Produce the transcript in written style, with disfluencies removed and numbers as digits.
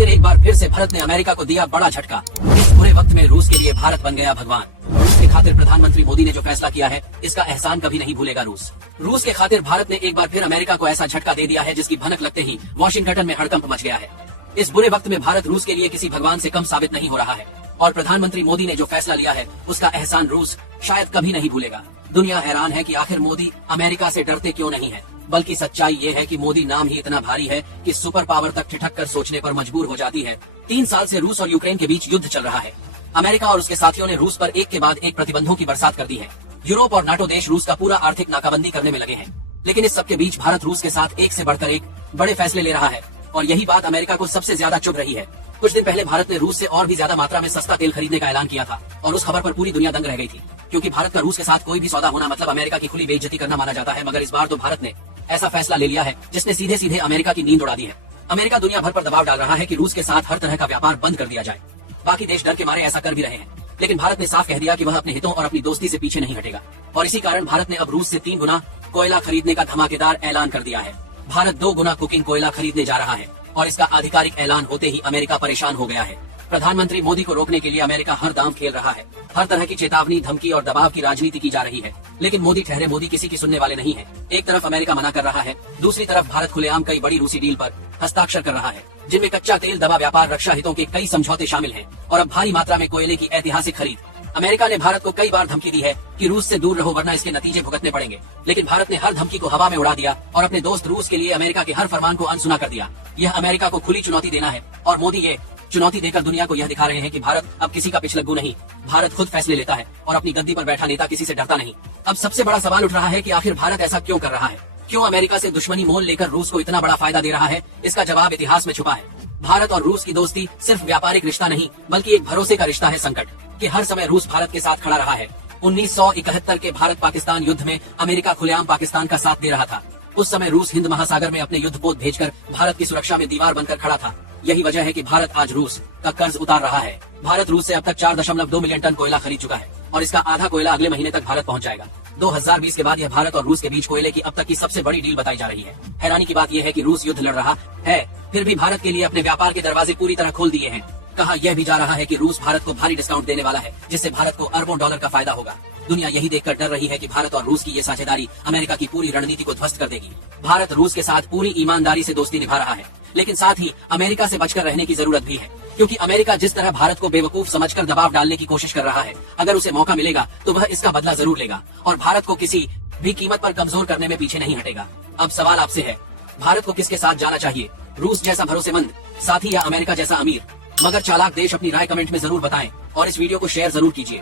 दिन एक बार फिर से भारत ने अमेरिका को दिया बड़ा झटका। इस बुरे वक्त में रूस के लिए भारत बन गया भगवान। रूस के खातिर प्रधानमंत्री मोदी ने जो फैसला किया है, इसका एहसान कभी नहीं भूलेगा रूस। रूस के खातिर भारत ने एक बार फिर अमेरिका को ऐसा झटका दे दिया है जिसकी भनक लगते ही वॉशिंगटन में हड़कंप मच गया है। इस बुरे वक्त में भारत रूस के लिए किसी भगवान से कम साबित नहीं हो रहा है और प्रधानमंत्री मोदी ने जो फैसला लिया है उसका एहसान रूस शायद कभी नहीं भूलेगा। दुनिया हैरान है कि आखिर मोदी अमेरिका से डरते क्यों नहीं है, बल्कि सच्चाई ये है कि मोदी नाम ही इतना भारी है कि सुपर पावर तक ठिठक कर सोचने पर मजबूर हो जाती है। 3 साल से रूस और यूक्रेन के बीच युद्ध चल रहा है। अमेरिका और उसके साथियों ने रूस पर एक के बाद एक प्रतिबंधों की बरसात कर दी है। यूरोप और नाटो देश रूस का पूरा आर्थिक नाकाबंदी करने में लगे हैं। लेकिन इस सबके बीच भारत रूस के साथ एक से बढ़कर एक बड़े फैसले ले रहा है और यही बात अमेरिका को सबसे ज्यादा चुभ रही है। कुछ दिन पहले भारत ने रूस से और भी ज्यादा मात्रा में सस्ता तेल खरीदने का ऐलान किया था और उस खबर पर पूरी दुनिया दंग रह गई थी, क्योंकि भारत का रूस के साथ कोई भी सौदा होना मतलब अमेरिका की खुली बेइज्जती करना माना जाता है। मगर इस बार तो भारत ने ऐसा फैसला ले लिया है जिसने सीधे सीधे अमेरिका की नींद उड़ा दी है। अमेरिका दुनिया भर पर दबाव डाल रहा है कि रूस के साथ हर तरह का व्यापार बंद कर दिया जाए। बाकी देश डर के मारे ऐसा कर भी रहे हैं, लेकिन भारत ने साफ कह दिया कि वह अपने हितों और अपनी दोस्ती से पीछे नहीं हटेगा और इसी कारण भारत ने अब रूस से 3 गुना कोयला खरीदने का धमाकेदार ऐलान कर दिया है। भारत 2 गुना कुकिंग कोयला खरीदने जा रहा है और इसका आधिकारिक ऐलान होते ही अमेरिका परेशान हो गया है। प्रधानमंत्री मोदी को रोकने के लिए अमेरिका हर दांव खेल रहा है। हर तरह की चेतावनी, धमकी और दबाव की राजनीति की जा रही है, लेकिन मोदी ठहरे मोदी किसी की सुनने वाले नहीं है। एक तरफ अमेरिका मना कर रहा है, दूसरी तरफ भारत खुलेआम कई बड़ी रूसी डील पर हस्ताक्षर कर रहा है, जिनमें कच्चा तेल, दवा व्यापार, रक्षा हितों के कई समझौते शामिल हैं और अब भारी मात्रा में कोयले की ऐतिहासिक खरीद। अमेरिका ने भारत को कई बार धमकी दी है कि रूस से दूर रहो वरना इसके नतीजे भुगतने पड़ेंगे, लेकिन भारत ने हर धमकी को हवा में उड़ा दिया और अपने दोस्त रूस के लिए अमेरिका के हर फरमान को अनसुना कर दिया। यह अमेरिका को खुली चुनौती देना है और मोदी ये चुनौती देकर दुनिया को यह दिखा रहे हैं कि भारत अब किसी का पिछलग्गू नहीं। भारत खुद फैसले लेता है और अपनी गद्दी पर बैठा नेता किसी से डरता नहीं। अब सबसे बड़ा सवाल उठ रहा है कि आखिर भारत ऐसा क्यों कर रहा है? क्यों अमेरिका से दुश्मनी मोल लेकर रूस को इतना बड़ा फायदा दे रहा है? इसका जवाब इतिहास में छुपा है। भारत और रूस की दोस्ती सिर्फ व्यापारिक रिश्ता नहीं, बल्कि एक भरोसे का रिश्ता है। संकट के हर समय रूस भारत के साथ खड़ा रहा है। 1971 के भारत पाकिस्तान युद्ध में अमेरिका खुलेआम पाकिस्तान का साथ दे रहा था। उस समय रूस हिंद महासागर में अपने युद्धपोत भेजकर भारत की सुरक्षा में दीवार बनकर खड़ा था। यही वजह है कि भारत आज रूस का कर्ज उतार रहा है। भारत रूस से अब तक 4.2 मिलियन टन कोयला खरीद चुका है और इसका आधा कोयला अगले महीने तक भारत पहुंच जाएगा। 2020 के बाद यह भारत और रूस के बीच कोयले की अब तक की सबसे बड़ी डील बताई जा रही है। हैरानी की बात यह है कि रूस युद्ध लड़ रहा है, फिर भी भारत के लिए अपने व्यापार के दरवाजे पूरी तरह खोल दिए हैं। कहा यह भी जा रहा है कि रूस भारत को भारी डिस्काउंट देने वाला है, जिससे भारत को अरबों डॉलर का फायदा होगा। दुनिया यही देखकर डर रही है कि भारत और रूस की ये साझेदारी अमेरिका की पूरी रणनीति को ध्वस्त कर देगी। भारत रूस के साथ पूरी ईमानदारी से दोस्ती निभा रहा है, लेकिन साथ ही अमेरिका से बचकर रहने की जरूरत भी है, क्योंकि अमेरिका जिस तरह भारत को बेवकूफ समझकर दबाव डालने की कोशिश कर रहा है, अगर उसे मौका मिलेगा तो वह इसका बदला जरूर लेगा और भारत को किसी भी कीमत पर कमजोर करने में पीछे नहीं हटेगा। अब सवाल आपसे है, भारत को किसके साथ जाना चाहिए? रूस जैसा भरोसेमंद साथी या अमेरिका जैसा अमीर मगर चालाक देश? अपनी राय कमेंट में जरूर बताएं और इस वीडियो को शेयर जरूर कीजिए।